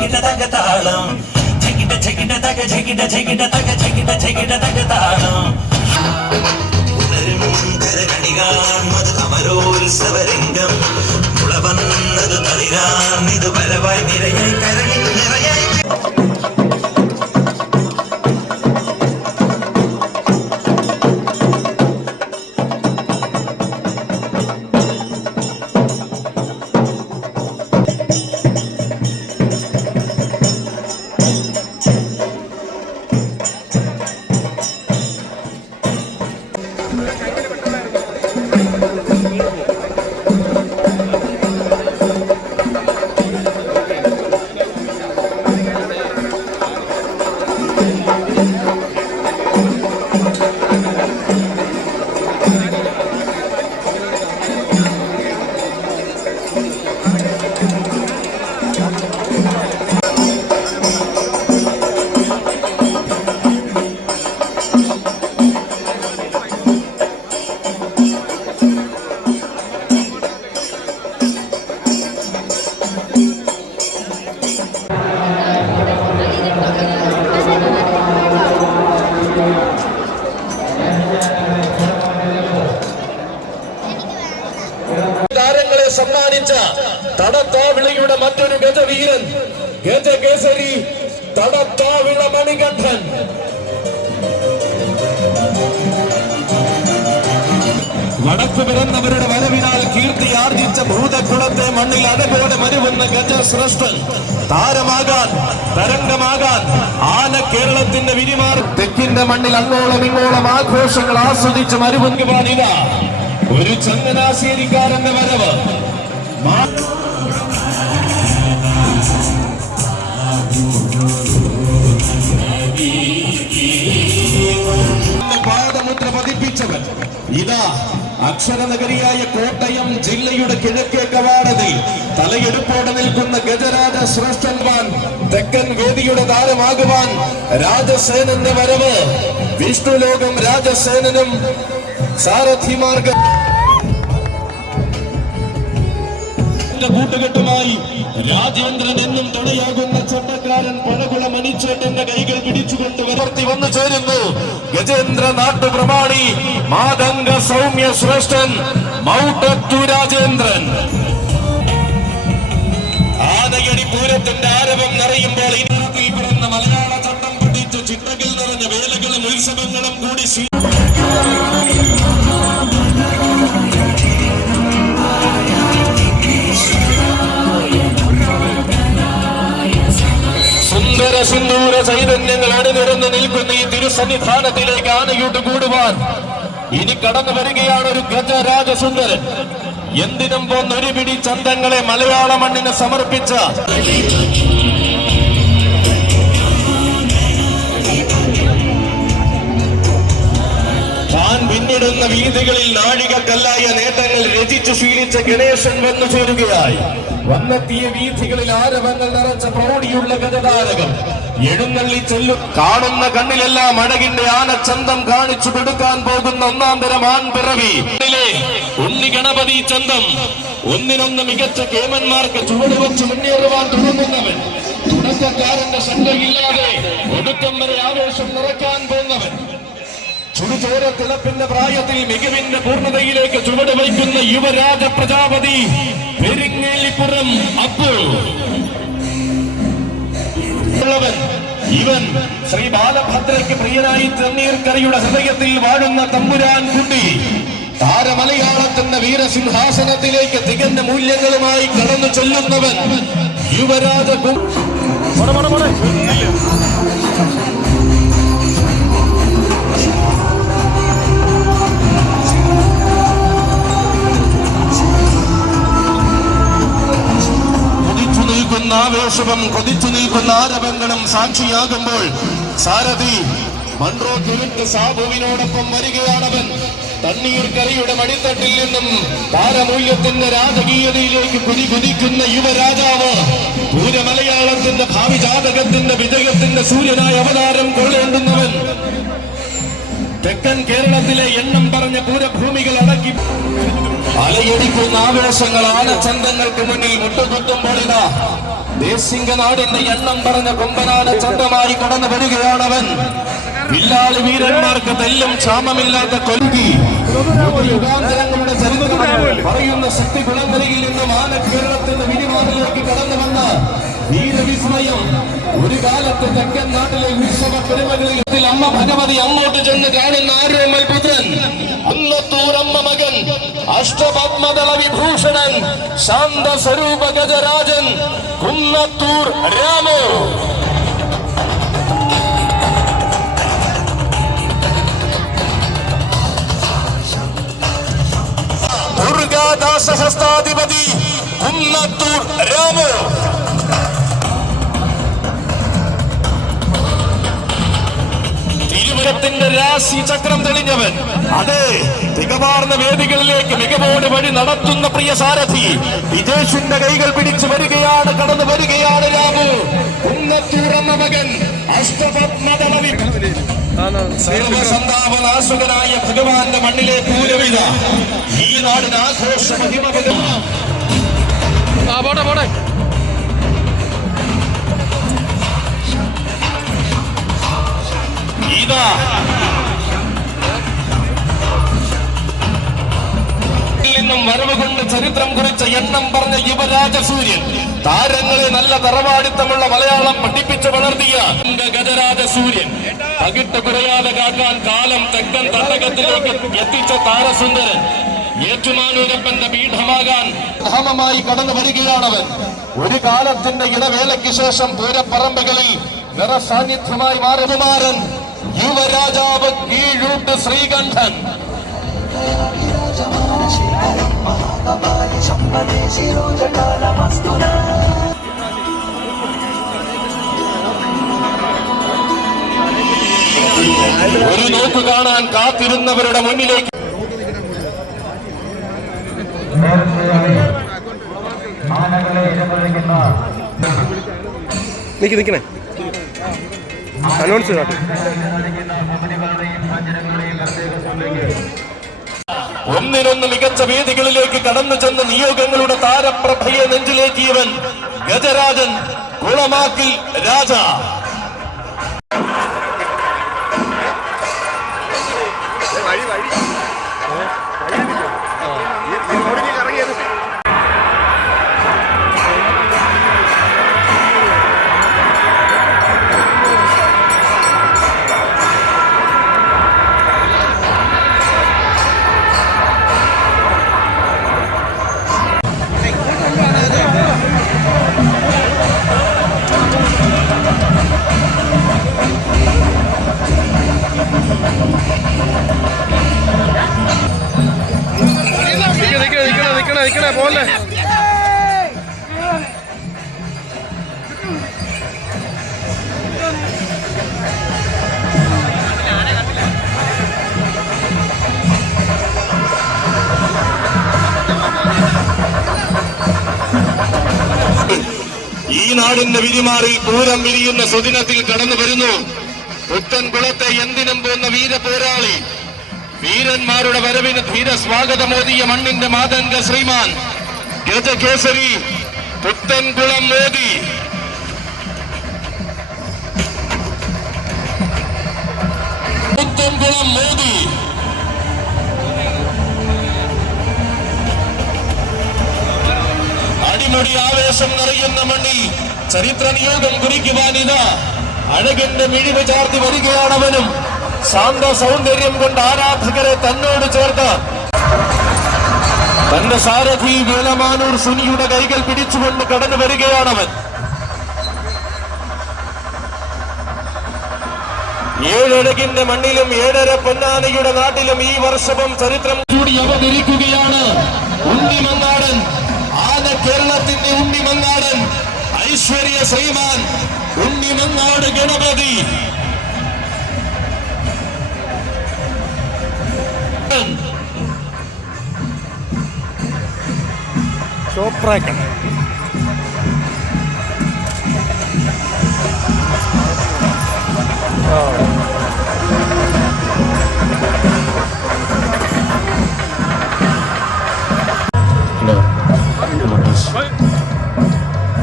ఝగిట తగ తాళం ఝగిట ఝగిట తగ ఝగిట ఝగిట తగ ఝగిట ఝగిట తగ తాళം കരകണികാൻ മത് അമരോത്സവരംഗം മുളവന്നത് തളിരാൻ ഇത് പരവായി നിറയായി കരളി നിറയായി സമ്മാനിച്ച തടത്താവിളയുടെ മറ്റൊരു ഗജവീരൻ ഗജകേസരി തടത്താവിള മണികണ്ഠൻ. വടക്കു പിറന്നവരുടെ വരവിനാൽ കീർത്തി ആർജിച്ച ഭൂതകുളത്തെ മണ്ണിൽ അടപോടെ മരുവുന്ന ഗജശ്രേഷ്ഠൻ. താരമാകാൻ തരംഗമാകാൻ ആന കേരളത്തിന്റെ വിരിമാർ തെക്കിന്റെ മണ്ണിൽ അങ്ങോളം ഇങ്ങോളം ആഘോഷങ്ങൾ ആസ്വദിച്ച് മരുവുന്നുവാനിത ഒരു ചങ്ങനാശ്ശേരിക്കാരന്റെ വരവ്. പാദമുദ്ര പതിപ്പിച്ചവൻ ഇതാ അക്ഷരനഗരിയായ കോട്ടയം ജില്ലയുടെ കിഴക്കേ കവാടത്തിൽ തലയെടുപ്പോടെ നിൽക്കുന്ന ഗജരാജ ശ്രേഷ്ഠന്മാൻ. തെക്കൻ വേദിയുടെ താരമാകുവാൻ രാജസേനന്റെ വരവ്. വിഷ്ണുലോകം രാജസേനനും സാരഥിമാർഗ കൂട്ടുകെട്ടുമായി രാജേന്ദ്രൻ എന്നും തുണയാകുന്ന ചട്ടക്കാരൻ പഴകുള മണിച്ചേട്ടന്റെ കൈകൾ പിടിച്ചുകൊണ്ട് വളർത്തി വന്നു ചേരുന്നു ഗജേന്ദ്ര നാട്ടുപ്രമാണി മാതംഗ സൗമ്യ ശ്രേഷ്ഠൻ മൗട്ടത്തു രാജേന്ദ്രൻ. ആനയടി പൂരത്തിന്റെ ആരവം നിറയുമ്പോൾ ഇനത്തിൽ പിറന്ന മലയാള ചട്ടം പഠിച്ചു ചിട്ടകിൽ നിറഞ്ഞ വേലകളും ഉത്സവങ്ങളും കൂടി സിന്ദൂര ചൈതന്യങ്ങൾ അണിനിരന്ന് നിൽക്കുന്ന ഈ തിരുസന്നിധാനത്തിലേക്ക് ആനയൂട്ട് കൂടുവാൻ ഇനി കടന്നു വരികയാണ് ഒരു ഗജരാജസുന്ദരൻ. എന്തിനും പോന്നൊരു പിടി ചന്തങ്ങളെ മലയാള മണ്ണിന് സമർപ്പിച്ച താൻ പിന്നിടുന്ന വീഥികളിൽ നാഴികക്കല്ലായ നേട്ടങ്ങൾ രചിച്ചു ശീലിച്ച ഗണേശൻ വന്നു ചേരുകയായി. വന്നെത്തിയ വീഥികളിൽ ആരവങ്ങൾ നിറച്ച പ്രൗഢിയുള്ള ഗജതാരകം എഴുന്നള്ളി ചെല്ലും. കാണുന്ന കണ്ണിലെല്ലാം അഴകിന്റെ ആനച്ചന്തം കാണിച്ചു കൊടുക്കാൻ പോകുന്ന ഒന്നാം തരം ആൺപിറവി ഉണ്ണി ഗണപതി ചന്തം. ഒന്നിനൊന്ന് മികച്ച കേമന്മാർക്ക് ചുവടുവെച്ച് മുന്നേറുവാൻ തുടങ്ങുന്നവൻ. തുടക്കക്കാരന്റെ ശങ്കയില്ലാതെ ഒടുക്കം വരെ ആവേശം നിറയ്ക്കാൻ പോകുന്നവൻ. ചുടുചോര തിളപ്പിന്റെ പ്രായത്തിൽ മികവിന്റെ പൂർണ്ണതയിലേക്ക് ചുവട് വയ്ക്കുന്ന യുവരാജ പ്രജാപതി പെരിങ്ങേലിപ്പുറം അപ്പു. ഇവൻ ശ്രീ ബാലഭദ്രയ്ക്ക് പ്രിയനായി തണ്ണീർക്കരയുടെ ഹൃദയത്തിൽ വാഴുന്ന തമ്പുരാൻ കുട്ടി. താരമലയാളത്തിന്റെ വീരസിംഹാസനത്തിലേക്ക് തികഞ്ഞ മൂല്യങ്ങളുമായി കടന്നു ചെല്ലുന്നവൻ യുവരാജ. ആവേശവും കൊതിച്ചു നിൽക്കുന്ന ആരവങ്ങളും സാക്ഷിയാകുമ്പോൾ സാരഥി മൺട്രോ കിഴക്ക് സാബുവിനോടൊപ്പം വരികയാണവൻ. തണ്ണീർക്കരയുടെ മടിത്തട്ടിൽ നിന്നും താരമൂല്യത്തിന്റെ രാജകീയതയിലേക്ക് കുതിക്കുന്ന യുവരാജാവ്. പൂരമലയാളത്തിന്റെ ഭാവി ജാതകത്തിന്റെ വിജയത്തിന്റെ സൂര്യനായ അവതാരം കൊള്ളേണ്ടുന്നവൻ. തെക്കൻ കേരളത്തിലെ എണ്ണം പറഞ്ഞ പൂരഭൂമികൾ അടക്കി അലയടിക്കുന്ന ആവേശങ്ങൾ ആനച്ചന്തങ്ങൾക്ക് മുന്നിൽ മുട്ടുകുത്തുമ്പോൾ ഇതാ ദേശിംഗനാടിന്റെ എണ്ണം പറഞ്ഞ കൊമ്പനാന ചന്തമായി കടന്നു വരികയാണവൻ. വില്ലാളി വീരന്മാർക്ക് തെല്ലും ക്ഷാമമില്ലാത്ത കൊൽകി യുഗാന്തരങ്ങളുടെ ചരിത്രം പറയുന്ന ശക്തി കുളമ്പരിയിൽ നിന്നും ആനക്കേരളത്തിന്റെ വിരിമാറിലേക്ക് കടന്നു വന്ന വീരവിസ്മയം. ഒരു കാലത്ത് തെക്കൻ നാട്ടിലെ ഉത്സവ പെരുമകളിൽ അമ്മ ഭഗവതി അങ്ങോട്ട് ചെന്ന് കാണുന്ന ആരോമൽ പുത്രൻ കുന്നത്തൂർ അമ്മ മകൻ അഷ്ടപത്മദള വിഭൂഷണൻ ശാന്ത സ്വരൂപ ഗജരാജൻ കുന്നത്തൂർ രാമു. ദുർഗാദാസഹസ്താധിപതി കുന്നത്തൂർ രാമു. തിരുവനന്തപുരത്തിന്റെ രാശി ചക്രം തെളിഞ്ഞവൻ. അതെ, തികവാർന്ന വേദികളിലേക്ക് മികവോട് വഴി നടത്തുന്ന പ്രിയ സാരഥി വിജേഷിന്റെ കൈകൾ പിടിച്ചു വരികയാണ്, കടന്നു വരികയാണ് രാമു. കുന്നത്തൂർ എന്ന മകൻ അഷ്ടപത്മദളവി സർവസന്താപനാശകനായ ഭഗവാന്റെ മണ്ണിലെ പൂരവിത ഈ നാടിന് ആഘോഷ മഹിമ ഇതാ നിന്നും വരവ് കൊണ്ട് ചരിത്രം കുറിച്ച എണ്ണം പറഞ്ഞ യുവരാജസൂര്യൻ. താരങ്ങളെ നല്ല തറവാടിത്തമുള്ള മലയാളം പഠിപ്പിച്ചു വളർത്തിയ ഗജരാജസൂര്യൻ. പകിട്ട് കുറയാതെ കാക്കാൻ കാലം തെക്കൻ തട്ടകത്തിലേക്ക് എത്തിച്ച താരസുന്ദരൻ. ഏറ്റുമാനൂരപ്പന്റെ പീഠമാകാൻ ധാമമായി കടന്നു വരികയാണവൻ. ഒരു കാലത്തിന്റെ ഇടവേളയ്ക്ക് ശേഷം പൂരപ്പറമ്പുകളിൽ നിറസാന്നിധ്യമായി മാറുമാരൻ യുവരാജാവ് കീഴൂട്ട് ശ്രീകണ്ഠൻ. ഒരു നോക്ക് കാണാൻ കാത്തിരുന്നവരുടെ മുന്നിലേക്ക് നിക്കണേ അനൗൺസ് കാട്ടെ. ഒന്നിനൊന്ന് മികച്ച വേദികളിലേക്ക് കടന്നു ചെന്ന നിയോഗങ്ങളുടെ താരപ്രഭയെ നെഞ്ചിലേറ്റിയവൻ ഗജരാജൻ കുളമാക്കിൽ രാജ. നിക്കണേ പോലെ ഈ നാടിന്റെ വിരിമാറിൽ പൂരം വിരിയുന്ന സുദിനത്തിൽ കടന്നു വരുന്നു പുത്തൻകുളത്തെ എന്തിനും പോന്ന വീരപോരാളി. വീരന്മാരുടെ വരവിന് ധീര സ്വാഗതമോദിയ മണ്ണിന്റെ മാതംഗ ശ്രീമാൻ ഗജകേസരി പുത്തൻകുളം മോദി. പുത്തൻകുളം മോദി അടിമുടി ആവേശം നിറയുന്ന മണ്ണിൽ ചരിത്ര നിയോഗം കുറിക്കുവാനിതാ അഴകന്റെ മിഴിവ് ചാർത്തി വരികയാണവനും. ശാന്ത സൗന്ദര്യം കൊണ്ട് ആരാധകരെ തന്നോട് ചേർത്ത് തന്റെ സാരഥി വേലമാനൂർ സുനിയുടെ കൈകൾ പിടിച്ചുകൊണ്ട് കടന്നു വരികയാണവൻ. ഏഴഴകിന്റെ മണ്ണിലും ഏഴര പൊന്നാനയുടെ നാട്ടിലും ഈ വർഷവും ചരിത്രം കൂടി അവതരിക്കുകയാണ് ഉണ്ണിമങ്ങാടൻ. ആന കേരളത്തിന്റെ ഉണ്ണിമങ്ങാടൻ, ഐശ്വര്യ ശ്രീമാൻ ഉണ്ണിമങ്ങാട് ഗണപതി. ചോപ്രാക്ക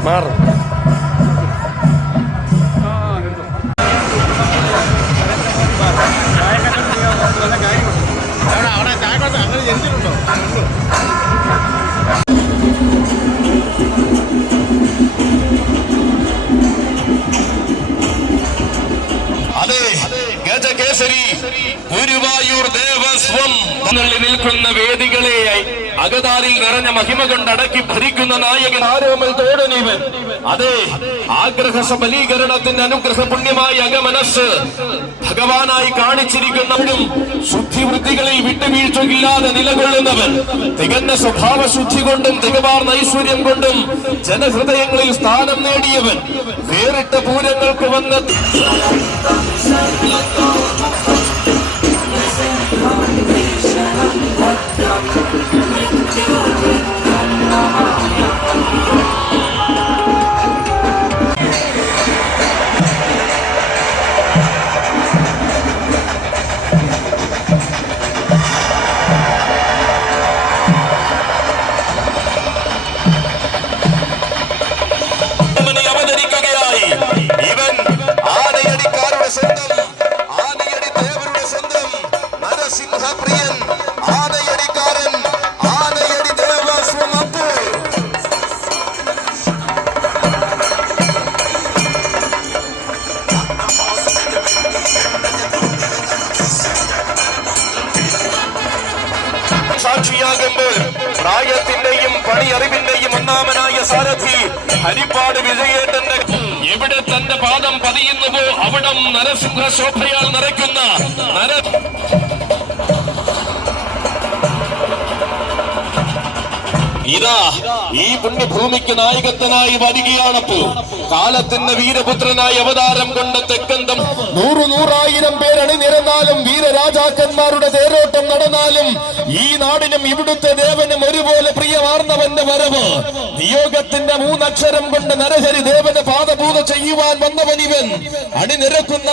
മാറും. വേദികളെ അകതാരിൽ നിറഞ്ഞ മഹിമ കൊണ്ടടക്കി ഭരിക്കുന്ന നായകൻ ആരോമൽ തോടനീവൻ. അതെ, ആഗ്രഹ സബലീകരണത്തിന്റെ അനുഗ്രഹ പുണ്യമായ അകമനസ് ഭഗവാനായി കാണിച്ചിരിക്കുന്നവരും ശുദ്ധിവൃത്തികളിൽ വിട്ടുവീഴ്ചയില്ലാതെ നിലകൊള്ളുന്നവൻ, തികഞ്ഞ സ്വഭാവ ശുദ്ധി കൊണ്ടും തികവാർന്ന ഐശ്വര്യം കൊണ്ടും ജനഹൃദയങ്ങളിൽ സ്ഥാനം നേടിയവൻ, വേറിട്ട പൂരങ്ങൾക്ക് വന്ന അവതരിക്കുകയായി. ഇവൻ ആനയടിക്കാരുടെ സ്വന്തം, ആനയടി ദേവരുടെ സ്വന്തം നരസിംഹപ്രിയൻ, ആനയടിക്കാരൻ, ആനയടി ദേവസ്വമപ്പ്. സാക്ഷിയാകുമ്പോൾ പ്രായത്തിന്റെയും പണിയറിവിന്റെയും ഒന്നാമനായ സാരഥി ഹരിപ്പാട് വിജയേട്ടന്റെ എവിടെ തന്റെ പാദം പതിയുന്നുവോ അവിടം നരസിംഹ ശോഭയാൽ നിറയ്ക്കുന്ന ഇതാ ഈ പുണ്യഭൂമിക്ക് നായകത്വനായി വരികയാണപ്പോ കാലത്തിന്റെ വീരപുത്രനായി അവതാരം കൊണ്ട തെക്കന്തം. നൂറായിരം പേരണിനിരന്നാലും വീരരാജാക്കന്മാരുടെ തേരോട്ടം നടന്നാലും ഈ നാടിനും ഇവിടുത്തെ ദേവനും ഒരുപോലെ പ്രിയമാർന്നവന്റെ വരവ്. നിയോഗത്തിന്റെ 3 അക്ഷരം കൊണ്ട് നരഹരി ദേവന് പാദപൂജ ചെയ്യുവാൻ വന്നവനിവൻ. അണിനിരക്കുന്ന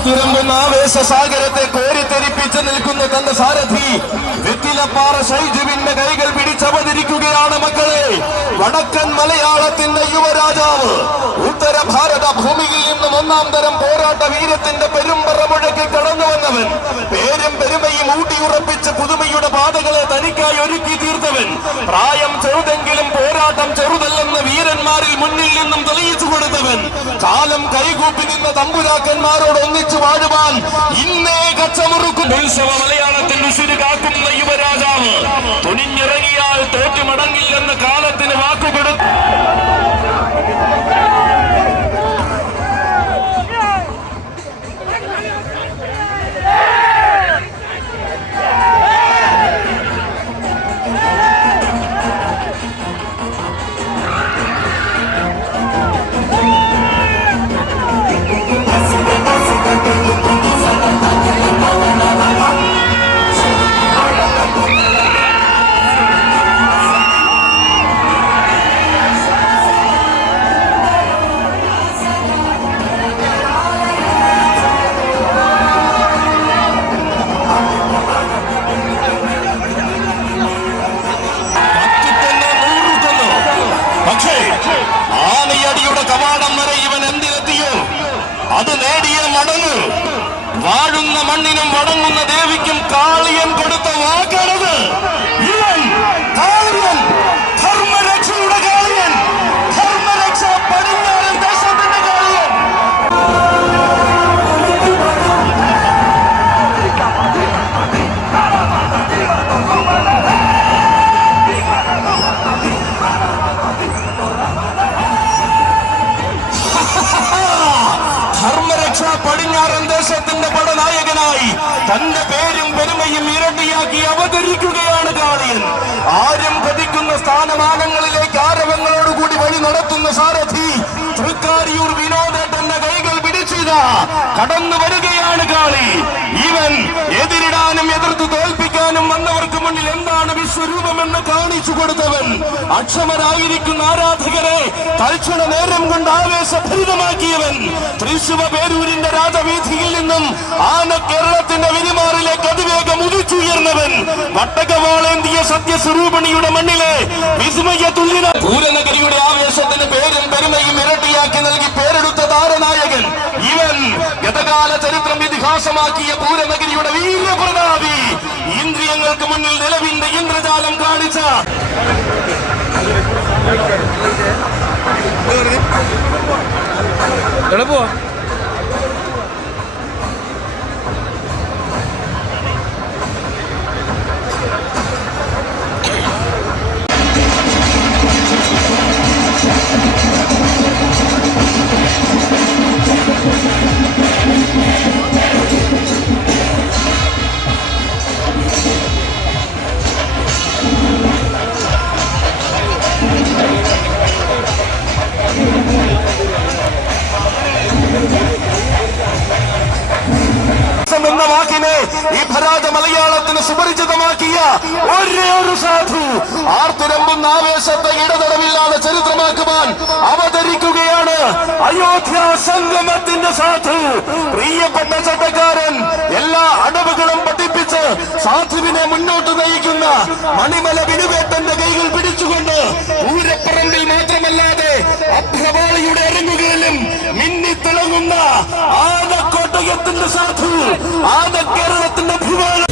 ആർത്തുരമ്പുന്ന ആവേശ സാഗരത്തെ കോരിത്തെരിപ്പിച്ച് നിൽക്കുന്ന തന്റെ സാരഥി വെറ്റിലപ്പാറ ഷൈജുവിന്റെ കൈകൾ പിടിച്ചവതരിക്കുകയാണ് മക്കളെ. വടക്കൻ മലയാളത്തിന്റെ യുവരാജാവ്, ഉത്തര ഭാരത ഭൂമിയിൽ നിന്നും ഒന്നാം തരം പോരാട്ട വീരത്തിന്റെ പെരുമ്പറ മുഴക്കി കടന്നു വന്നവൻ, പേരും പെരുമയും ഊട്ടിയുറപ്പിച്ച് പുതുമയുടെ പാതകളെ തനിക്കായി ഒരുക്കി തീർത്തവൻ, പ്രായം ചെറുതെങ്കിലും പോരാട്ടം ചെറുതല്ലെന്ന് വീരന്മാരിൽ മുന്നിൽ നിന്നും തെളിയിച്ചു കൊടുത്തവൻ, കാലം കൈകൂപ്പി നിന്ന തമ്പുരാക്കന്മാരോട് ഒന്നിച്ചു വാഴുവാൻ ഇന്നേ കച്ചമുറുക്കും ഉത്സവ മലയാളത്തിൽ ഉസിര് കാക്കുന്ന യുവരാജാവ്, തുനിഞ്ഞിറങ്ങിയാൽ തോറ്റുമടങ്ങില്ലെന്ന് കാലത്തിന് വാക്കുകൊടുത്തു. പക്ഷേ ആനയടിയുടെ കവാടം വരെ ഇവൻ എന്തിനെത്തിയോ അത് നേടിയ മടങ്ങ്. വാഴുന്ന മണ്ണിനും വടങ്ങുന്ന ദേവിക്കും കാളിയൻ കൊടുത്ത വാക്കാണത്. ഇവൻ കാളിയൻ, ധർമ്മരക്ഷയുടെ കാളിയൻ, ധർമ്മരക്ഷ പടിഞ്ഞാറൻ ദേശത്തിന്റെ കാളിയൻ. ധർമ്മരക്ഷ പടിഞ്ഞാറൻ ദേശത്തിന്റെ പടനായകനായി തന്റെ പേരും പെരുമയും ഇരട്ടിയാക്കി അവതരിക്കുകയാണ് കാളിയൻ. ആരും പതിക്കുന്ന സ്ഥാനമാനങ്ങളിലേക്ക് ആരവങ്ങളോടുകൂടി വഴി നടത്തുന്ന സാരഥി തൃക്കാരിയൂർ വിനോദേട്ടന്റെ കൈകൾ പിടിച്ചിതാ കടന്നു വരികയാണ് കാളി. ഇവൻ എതിരിടാനും എതിർത്ത് തോൽപ്പിക്കാനും വന്നവർക്ക് മുന്നിൽ എന്താണ് വിശ്വരൂപമെന്ന് കാണിച്ചു കൊടുത്തവൻ, അക്ഷമരായിരിക്കുന്ന ആരാധകരെ തൽക്ഷണ നേരം കൊണ്ട് ആവേശഭരിതമാക്കിയവൻ, തൃശൂർ പേരൂരിന്റെ രാജവീഥിയിൽ നിന്നും ആന കേരളത്തിന്റെ വിരിമാറിലേക്ക് അതിവേഗം ഉദിച്ചുയർന്നവൻ, വട്ടകവാളേന്തിയ സത്യസ്വരൂപിണിയുടെ മണ്ണിലെ വിസ്മയ തുല്യന പൂരനഗരിയുടെ ആവേശത്തിന് പേരും പെരുമയും ഇരട്ടിയാക്കി നൽകി പേരെടുത്ത താരനായകൻ ഇവൻ. ഗതകാല ചരിത്രം ഇതിഹാസമാക്കിയ പൂരനഗരിയുടെ വീരപ്രതാപി, ഇന്ദ്രിയങ്ങൾക്ക് മുന്നിൽ നിലവിന്റെ ഇന്ദ്രജാലം കാണിച്ച എളുപ്പോ എന്ന വാക്കിനെ ഈ ഭരാജ മലയാളത്തിന് സുപരിചിതമാക്കിയ ഒരേ ഒരു സാധു ആർത്തുരമ്പുന്ന ആവേശത്തെ ഇടതടവില്ലാതെ ചരിത്രമാക്കുവാൻ അവതരിക്കുകയാണ്. അയോധ്യ സംഗമത്തിന്റെ സാധു, പ്രിയപ്പെട്ട ചട്ടക്കാരൻ, എല്ലാ അടവുകളും പഠിപ്പിച്ച് സാധുവിനെ മുന്നോട്ട് നയിക്കുന്ന മണിമല വിനുവേട്ടന്റെ കൈകൾ പിടിച്ചുകൊണ്ട് പൂരപ്പറമ്പിൽ മാത്രമല്ലാതെ അഭ്രവാളിയുടെ അരങ്ങുകളിലും മിന്നിത്തിളങ്ങുന്ന ആനക്കോട്ടയത്തിന്റെ സാധു, ആന കേരളത്തിന്റെ അഭിമാനം.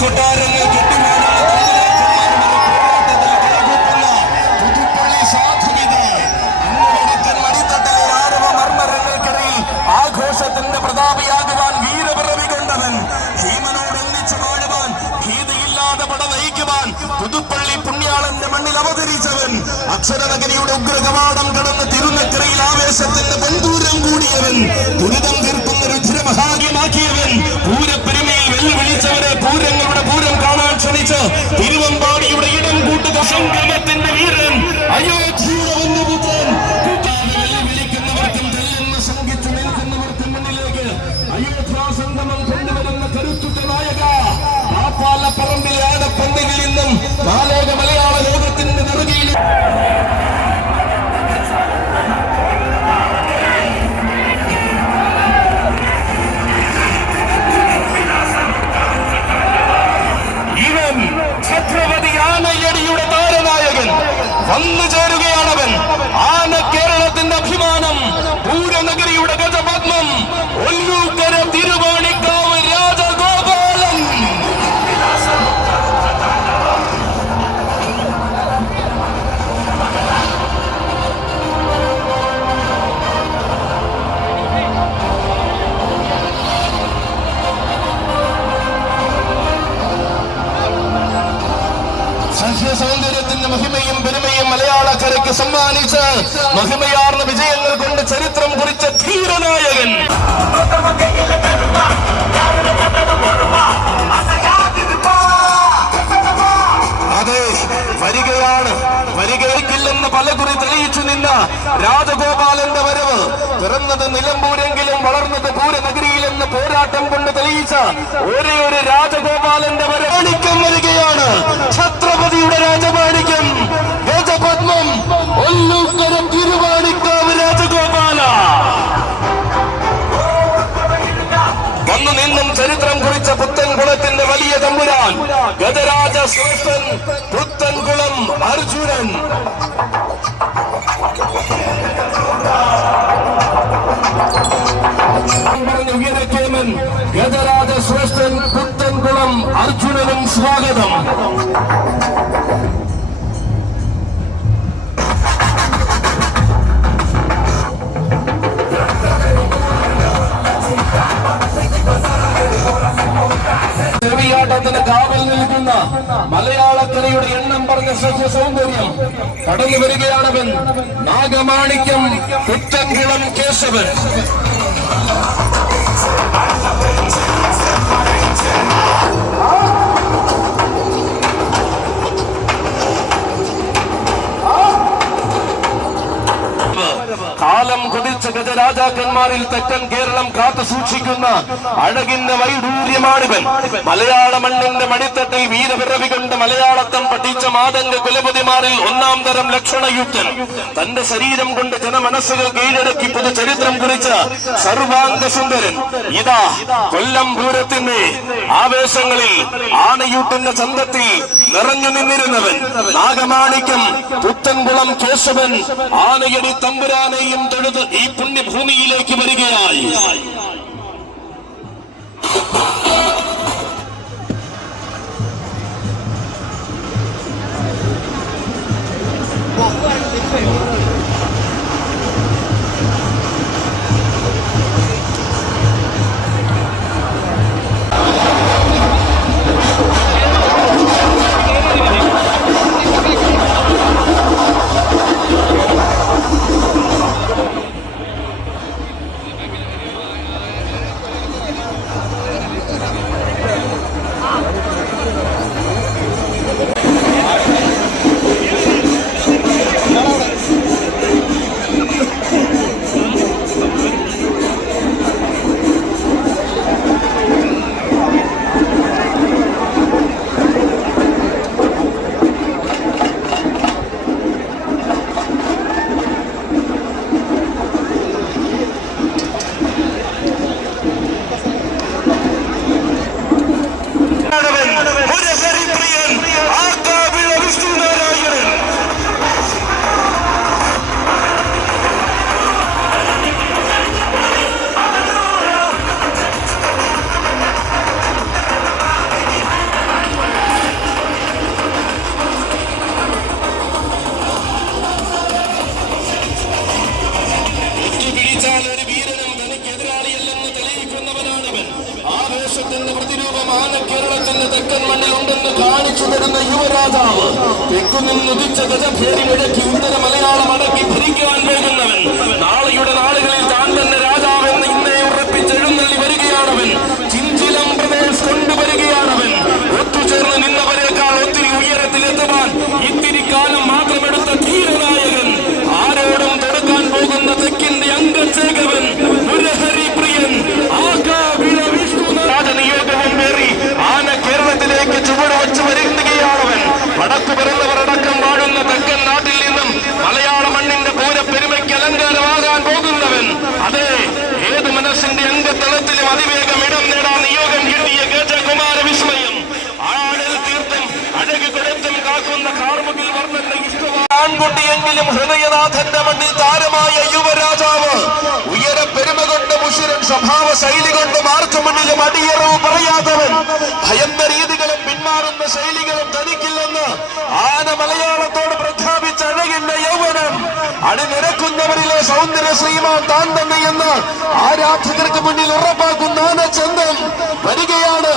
കൊട്ടാരങ്ങൾ ആഘോഷത്തിന്റെ പ്രതാപിയാകുവാൻ വീരപിറവി കൊണ്ടവൻ, ഭീമനോടൊന്നിച്ചു വാഴുവാൻ ഭീതിയില്ലാതെ പട നയിക്കുവാൻ പുതുപ്പള്ളി പുണ്യാളന്റെ മണ്ണിൽ അവതരിച്ചവൻ, അക്ഷരനഗരിയുടെ ഉഗ്രകവാടം കടന്ന് തിരുനക്കരയിൽ ആവേശത്തിന്റെ ബന്ധൂരം കൂടിയവൻ, ദുരിതം തീർക്കുന്ന രുദ്രമഹാഗ്യമാക്കിയവൻ, പൂരപ്പെരുമയിൽ വെല്ലുവിളിച്ചവരെ പൂരങ്ങളുടെ പൂരം കാണാൻ ക്ഷണിച്ച് തിരുവമ്പാടിയുടെ ഇടം കൂട്ടുക സംഗമത്തിന്റെ വീരൻ, അയോധ്യയുടെ വന്യപുത്രൻ, വെല്ലുവിളിക്കുന്നവർക്കും തെല്ലെന്ന് ശങ്കിച്ചു നിൽക്കുന്നവർക്കും മുന്നിലേക്ക് അയോധ്യ നാലോക മലയാള ലോകത്തിന്റെ നെറുകയിൽ ഇവൻ ഛത്രപതി ആനയടിയുടെ താരനായകൻ വന്നു ചേരുകയാണവൻ. ആന കേരളത്തിന്റെ അഭിമാനം, പൂരനഗരിയുടെ ഗജപത്മം, ഒല്ലൂക്കര തിരുവാണിക്കാവ് രാജഗോപാലൻ. സൗന്ദര്യത്തിന്റെ മഹിമയും പെരുമയും മലയാളക്കരയ്ക്ക് സമ്മാനിച്ച് മഹിമയാർന്ന വിജയങ്ങൾ കൊണ്ട് ചരിത്രം കുറിച്ച ധീരനായകൻ. അതെ, വരികയില്ലെന്ന് പലകുറി തെളിയിച്ചു നിന്ന രാജഗോപാലന്റെ വരവ്, പിറന്നത് നിലമ്പൂരെങ്കിലും വളർന്നത് പൂരനഗരിയിലെന്ന് പോരാട്ടം കൊണ്ട് തെളിയിച്ച ഒരേ ഒരു രാജഗോപാലന്റെ വരവണിക്കം വരികയാണ്. ഛത്രപതിയുടെ രാജമാണിക്യം, ഗജപത്മം, ഒല്ലൂക്കരം തിരുവാണിക്കാവ് രാജഗോപാല. വന്നു നിന്നും ചരിത്രം കുറിച്ച പുത്തൻകുളത്തിന്റെ വലിയ തമ്പുരാൻ, ഗജരാജ ശ്രേഷ്ഠൻ പുത്തൻകുളം അർജുനൻ. ഉയരക്കേമൻ ഗജരാജ ശ്രേഷ്ഠൻ പുത്തൻകുളം അർജുനനും സ്വാഗതം. ചെവിയാട്ടത്തിന് കാവൽ നിൽക്കുന്ന മലയാളക്കരയുടെ എണ്ണം പറഞ്ഞ സൗന്ദര്യം കടന്നു വരികയാണവൻ. നാഗമാണിക്യം പുത്തൻകുളം കേശവൻ. കാലം കൊതിച്ച ഗജരാജാക്കന്മാരിൽ തെക്കൻ കേരളം കാത്തു സൂക്ഷിക്കുന്ന അഴകിന്റെ വൈഡൂര്യമാണിവൻ. മലയാള മണ്ണിന്റെ മടിത്തട്ടിൽ വീരപിറവി കൊണ്ട് മലയാളത്തം പഠിച്ച മാതംഗ കുലപതിമാരിൽ ഒന്നാം തരം ലക്ഷണയുക്തൻ. തന്റെ ശരീരം കൊണ്ട് ജനമനസ്സുകൾ കീഴടക്കി പൊതുചരിത്രം കുറിച്ച സർവാംഗ സുന്ദരൻ. ഇതാ കൊല്ലം പൂരത്തിന്റെ ആവേശങ്ങളിൽ ആനയൂട്ടിന്റെ ചന്തത്തിൽ നിറഞ്ഞു നിന്നിരുന്നവൻ. നാഗമാണിക്യം പുത്തൻകുളം കേശവൻ ആനയടി തമ്പുരാനെയും തൊഴുത് ഈ പുണ്യഭൂമിയിലേക്ക് വരികയായി. കേരളത്തിന്റെ തെക്കൻ മണ്ണിൽ ഉണ്ടെന്ന് കാണിച്ചു തരുന്ന യുവരാജാവ്, തെക്കുനിന്നുദിച്ച ഗജഭേരി മുഴക്കി ഉത്തര മലയാളം അടക്കി ഭരിക്കാൻ പോകുന്നവൻ. നാളെയുടെ നാളുകളിൽ താൻ തന്നെ രാജാവെന്ന് ഇന്നേ ഉറപ്പിച്ചെഴുന്നള്ളി വരികയാണവൻ. ചിഞ്ചിലം പ്രദേശ് കൊണ്ടുവരികയാണവൻ. ഒത്തുചേർന്ന് നിന്നവരെക്കാൾ ഒത്തിരി ഉയരത്തിലെത്തുവാൻ ഇത്തിരി കാലം മാത്രമെടുത്ത ധീരനായകൻ, ആരോടും തൊടുക്കാൻ പോകുന്ന തെക്കിന്റെ അംഗചേകവൻ, മുരഹരിപ്രിയൻ, ആകാവിള വിഷ്ണു രാജനിയോഗവും പേറി ആന കേരളത്തിലേക്ക് ചുവട് വച്ചു വരുകയാണവൻ. പെൺകുട്ടിയെങ്കിലും ഹൃദയനാഥന്റെ മണ്ണിൽ താരമായ യുവരാജാവ് ഉയര പെരുമ കൊണ്ട് മുഷിരൻ സ്വഭാവ ശൈലി കൊണ്ട് മാർച്ചു മുന്നിലും അടിയറവ് പറയാത്തവൻ ഭയന്ന രീതികളും പിന്മാറുന്ന ശൈലികളും തനിക്കില്ലെന്ന് ആന മലയാളത്തോട് പ്രഖ്യാപിച്ച അഴകിന്റെ യൗവനം അണിനിരക്കുന്നവരിലെ സൗന്ദര്യ ശ്രീമാൻ താൻ തന്നെയെന്ന് ആരാധകർക്ക് മുന്നിൽ ഉറപ്പാക്കുന്ന ആനച്ചന്തം വരികയാണ്.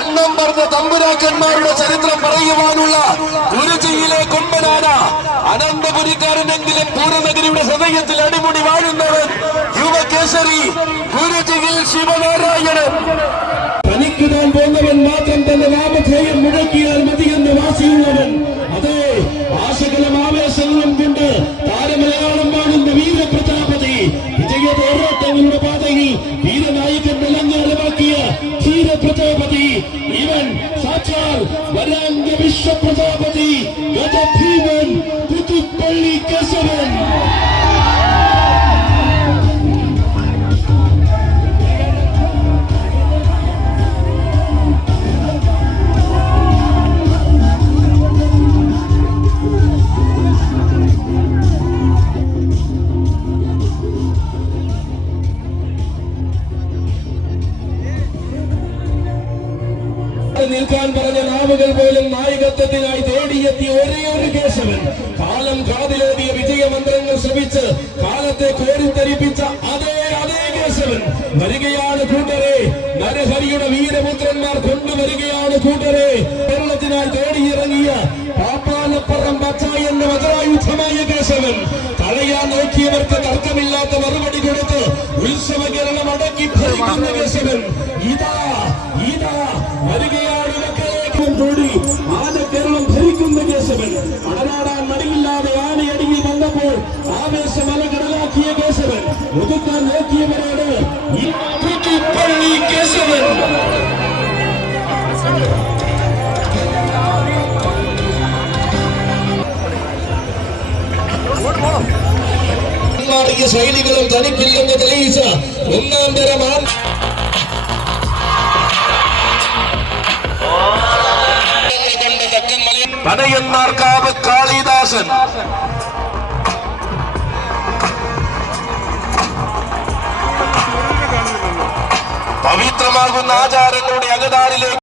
എണ്ണം പറഞ്ഞ തമ്പുരാക്കന്മാരുടെ ചരിത്രം പറയുവാനുള്ള ഗുരുജിയിലെ കൊമ്പനാന അനന്തപുരിക്കാരനെങ്കിലും പൂരനഗരിയുടെ ഹൃദയത്തിൽ അടിമുടി വാഴുന്നവൻ യുവകേസരി ഗുരുജിയിൽ ശിവനാരായണൻ. തനിക്കുതാൻ പോകുന്നവൻ മാത്രം തന്റെ നാമധേയം മുഴക്കിയാൽ മതിയെന്ന് വാശിയുള്ളവൻ. അതേ ആശകളും ആവേശങ്ങളും കൊണ്ട് താരമലയാളം വാഴുന്ന വീരപ്രജാപതി വിജയ പോരാട്ടങ്ങളുടെ പാതയിൽ വീരനായകൻ അലങ്കാരമാക്കിയ ധീരപ്രജാപതി ഇവൻ സാക്ഷാൽ വരാംഗ വിശ്വപ്രജാപതി ഗജഭീമൻ പുതുപ്പള്ളി കേശവൻ. നിൽക്കാൻ പറഞ്ഞ നാവുകൾ പോലും നായകത്വത്തിനായി തേടിയെത്തിയ ഒരേ ഒരു കേശവൻ. കാലം കാതിലേറിയ വിജയമന്ത്രങ്ങൾ ശ്രമിച്ച് കാലത്തെ കോരിത്തരിപ്പിച്ച അതേ കേശവൻ വരികയാണ് കൂട്ടരെ. നരഹരിയുടെ വീരപുത്രന്മാർ കൊണ്ടുവരികയാണ് കൂട്ടരെ. കേരളത്തിനായി തേടിയിറങ്ങിയ പാപ്പാലപ്പുറം പച്ച എന്ന വജ്രായുധമായ കേശവൻ തടയാൻ നോക്കിയവർക്ക് തർക്കമില്ലാത്ത മറുപടി കൊടുത്ത് ഉത്സവ കേരളം അടക്കി ഭരിക്കുന്ന കേശവൻ ഇതാ വരികയാണ്. കൂടി ആന കേരളം ഭരിക്കുന്ന കേശവൻ അടനാടാൻ മടിയില്ലാതെ ആനയടിയിൽ വന്നപ്പോൾ ആവേശമല കടലാക്കിയ കേശവൻ ഒതുക്കാൻ നോക്കിയവരോട് പുതുപ്പള്ളി കേശവൻ. ശൈലികളും തനിക്കില്ലെന്ന് തെളിയിച്ച ഒന്നാം തരം പനയന്നാർക്കാവ് കാളിദാസൻ പവിത്രമാകുന്ന ആചാരങ്ങളുടെ അകതാരിലേക്ക്